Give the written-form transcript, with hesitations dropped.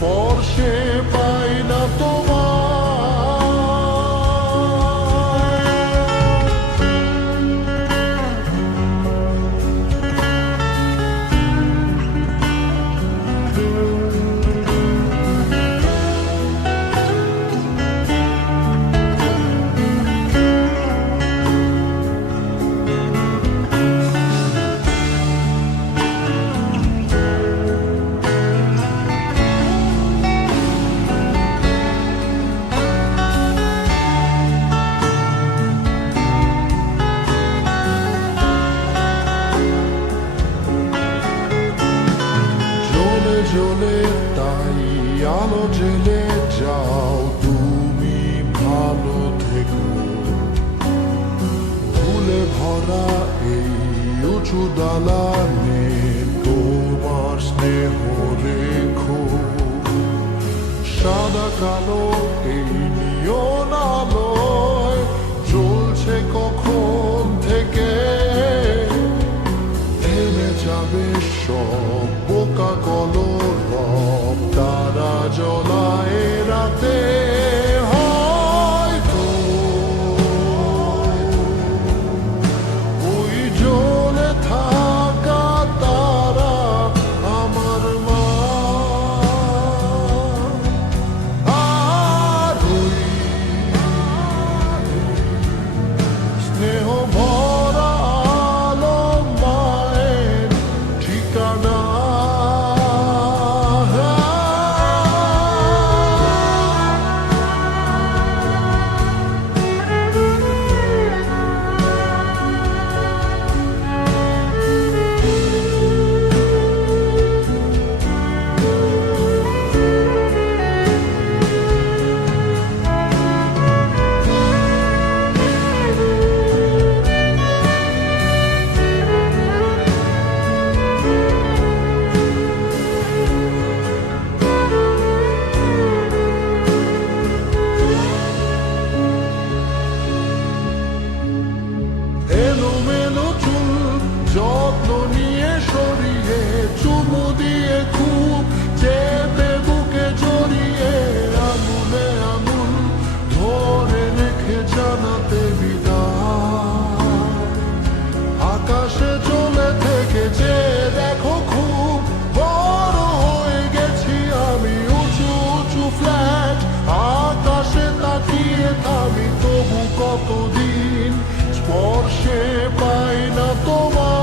স্পর্শে পাই না তোমার। জ্বলে তাই আলো জেলে যাও, তুমি ভালো থেকো। ফুলে ভরা এই উঁচু দালানে তোমার স্নেহ রেখো। সাদা কালো এই নিয়ন আলোয় জ্বলছে কখন থেকে, থেমে যাবে সব বোকা কলরব তারা জ্বলায় রাতে। হয়তো ওই জ্বলে থাকা তারা আমার মা, আর ওই স্নেহ ভরা আলো মায়ের ঠিকানা। এলোমেলো চুল যত্ন নিয়ে সরিয়ে, চুমু দিয়ে খুব চেপে বুকে জড়িয়ে, আঙুলে আঙুল ধরে রেখে জানাতে বিদায়। আকাশে চলে থেকে যে দেখো খুব বড় হয়ে গেছি আমি, উঁচু উঁচু ফ্ল্যাট আকাশে তাকিয়ে থামি, তবু কতদিন স্পর্শে পাই না তোমার।